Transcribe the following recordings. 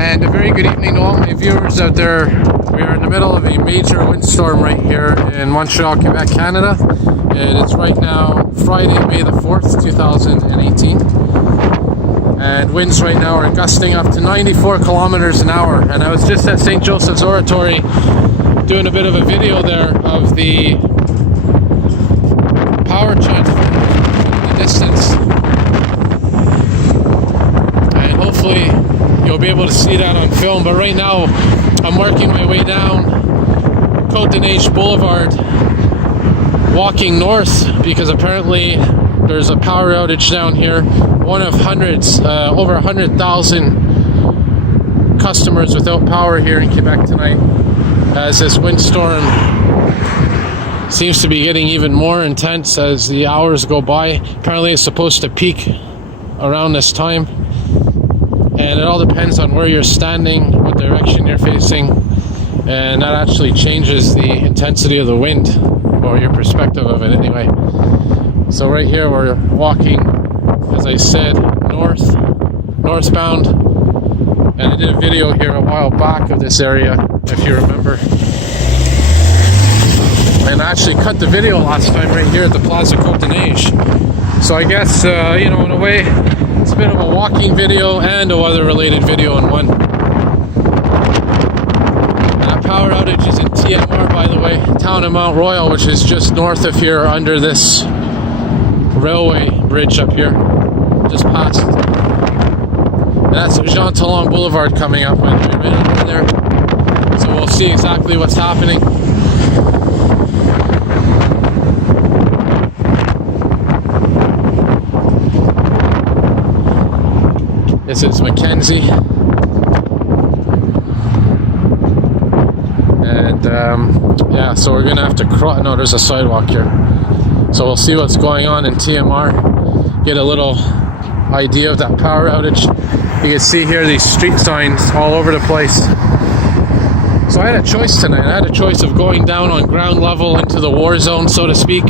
And a very good evening to all my viewers out there. We are in the middle of a major windstorm right here in Montreal, Quebec, Canada. And it's right now Friday, May the 4th, 2018. And winds right now are gusting up to 94 kilometers an hour. And I was just at St. Joseph's Oratory doing a bit of a video there of the power transformer in the distance. And hopefully you'll be able to see that on film. But right now I'm working my way down Côte de Neige Boulevard, walking north because apparently there's a power outage down here. One of hundreds, over 100,000 customers without power here in Quebec tonight, as this windstorm seems to be getting even more intense as the hours go by. Apparently it's supposed to peak around this time, and it all depends on where you're standing, what direction you're facing, and that actually changes the intensity of the wind, or your perspective of it anyway. So right here we're walking, as I said, northbound, and I did a video here a while back of this area, if you remember. And I actually cut the video last time right here at the Plaza Côte de Neige. So I guess, in a way, it's a bit of a walking video and a weather-related video in one. And that power outage is in TMR, by the way, town of Mount Royal, which is just north of here under this railway bridge up here, just past. And that's Jean Talon Boulevard coming up right there. So we'll see exactly what's happening. This is Mackenzie. And so we're gonna have to cross. No, there's a sidewalk here. So we'll see what's going on in TMR, get a little idea of that power outage. You can see here these street signs all over the place. So I had a choice tonight. I had a choice of going down on ground level into the war zone, so to speak,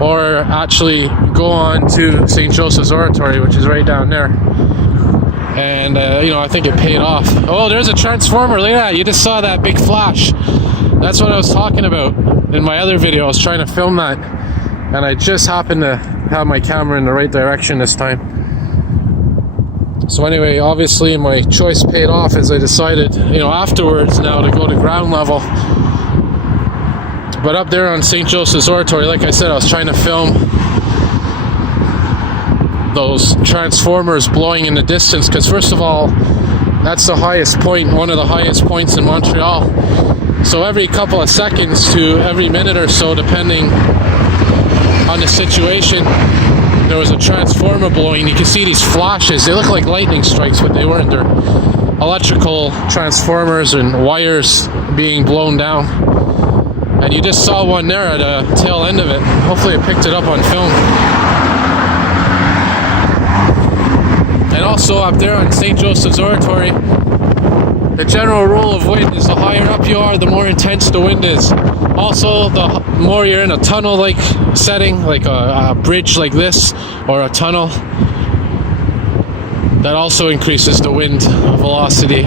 or actually go on to St. Joseph's Oratory, which is right down there. And, I think it paid off. Oh, there's a transformer. Look at that. You just saw that big flash. That's what I was talking about in my other video. I was trying to film that, and I just happened to have my camera in the right direction this time. So anyway, obviously my choice paid off as I decided, afterwards now to go to ground level. But up there on St. Joseph's Oratory, like I said, I was trying to film those transformers blowing in the distance, because first of all, that's the highest point, one of the highest points in Montreal. So every couple of seconds to every minute or so, depending on the situation, there was a transformer blowing. You can see these flashes. They look like lightning strikes, but they weren't. They're electrical transformers and wires being blown down. And you just saw one there at the tail end of it. Hopefully I picked it up on film. And also up there on St. Joseph's Oratory, the general rule of wind is the higher up you are, the more intense the wind is. Also, the more you're in a tunnel-like setting, like a bridge like this, or a tunnel, that also increases the wind velocity.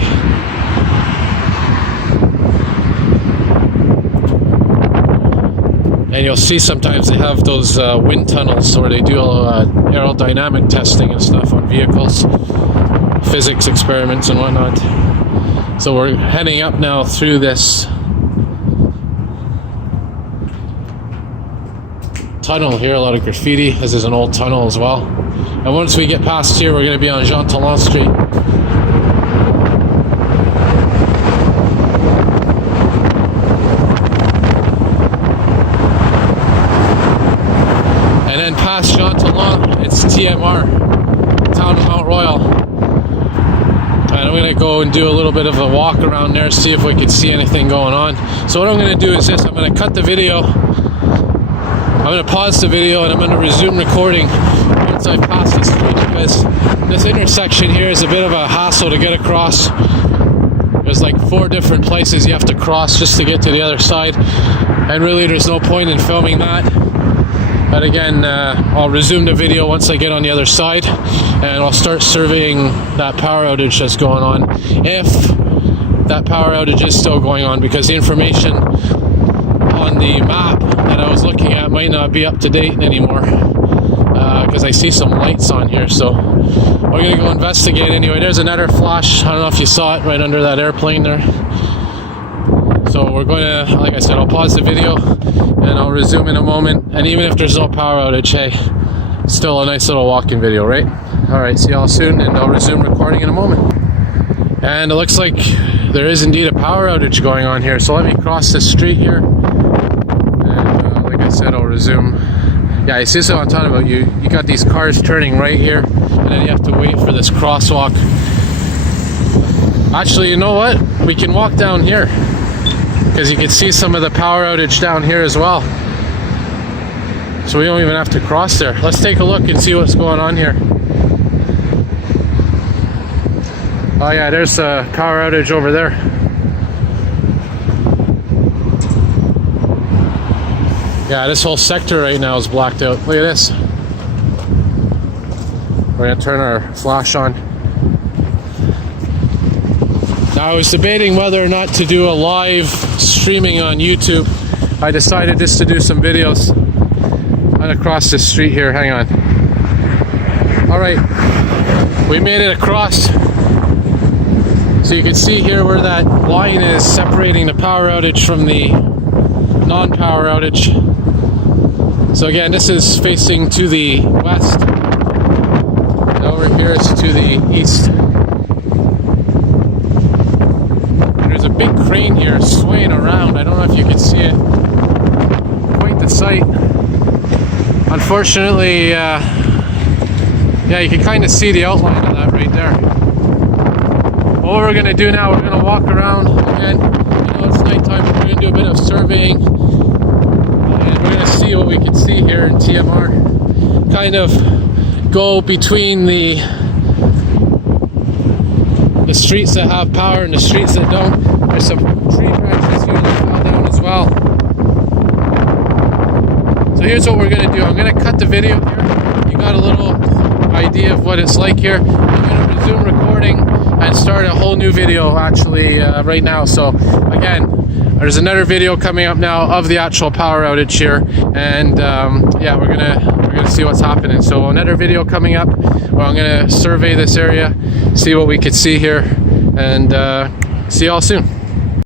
And you'll see sometimes they have those wind tunnels where they do aerodynamic testing and stuff on vehicles, physics experiments and whatnot. So we're heading up now through this tunnel here, a lot of graffiti. This is an old tunnel as well. And once we get past here, we're going to be on Jean Talon Street. And then past Jean Talon, it's TMR, town of Mount Royal. And I'm going to go and do a little bit of a walk around there, see if we can see anything going on. So what I'm going to do is this: I'm going to cut the video. I'm going to pause the video and I'm going to resume recording once I pass this street, because this intersection here is a bit of a hassle to get across. There's like 4 different places you have to cross just to get to the other side, and really there's no point in filming that. But again, I'll resume the video once I get on the other side, and I'll start surveying that power outage that's going on, if that power outage is still going on, because the information on the map that I was looking at might not be up to date anymore, because I see some lights on here. So we're gonna go investigate anyway. There's another flash, I don't know if you saw it right under that airplane there. So we're going to, like I said, I'll pause the video and I'll resume in a moment. And even if there's no power outage, hey, still a nice little walking video, right? All right, see y'all soon, and I'll resume recording in a moment. And it looks like there is indeed a power outage going on here. So let me cross this street here. And like I said, I'll resume. Yeah, you see what I'm talking about? You got these cars turning right here, and then you have to wait for this crosswalk. Actually, you know what? We can walk down here, because you can see some of the power outage down here as well. So we don't even have to cross there. Let's take a look and see what's going on here. Oh yeah, there's a power outage over there. Yeah, this whole sector right now is blacked out. Look at this. We're gonna turn our flash on. Now, I was debating whether or not to do a live streaming on YouTube. I decided just to do some videos. I'm across this street here, hang on. All right, we made it across. So you can see here where that line is separating the power outage from the non-power outage. So again, this is facing to the west. And over here is to the east. There's a big crane here swaying around. I don't know if you can see it. Quite the sight. Unfortunately, yeah, you can kind of see the outline of that right there. What we're going to do now, we're going to walk around again. You know, it's nighttime, we're going to do a bit of surveying. And we're going to see what we can see here in TMR. Kind of go between the streets that have power and the streets that don't. There's some tree branches here that fell down as well. So here's what we're going to do. I'm going to cut the video here. You got a little idea of what it's like here. I'm going to resume recording and start a whole new video actually right now. So again, there's another video coming up now of the actual power outage here, and yeah, we're gonna see what's happening. So another video coming up where I'm gonna survey this area, see what we could see here, and see y'all soon.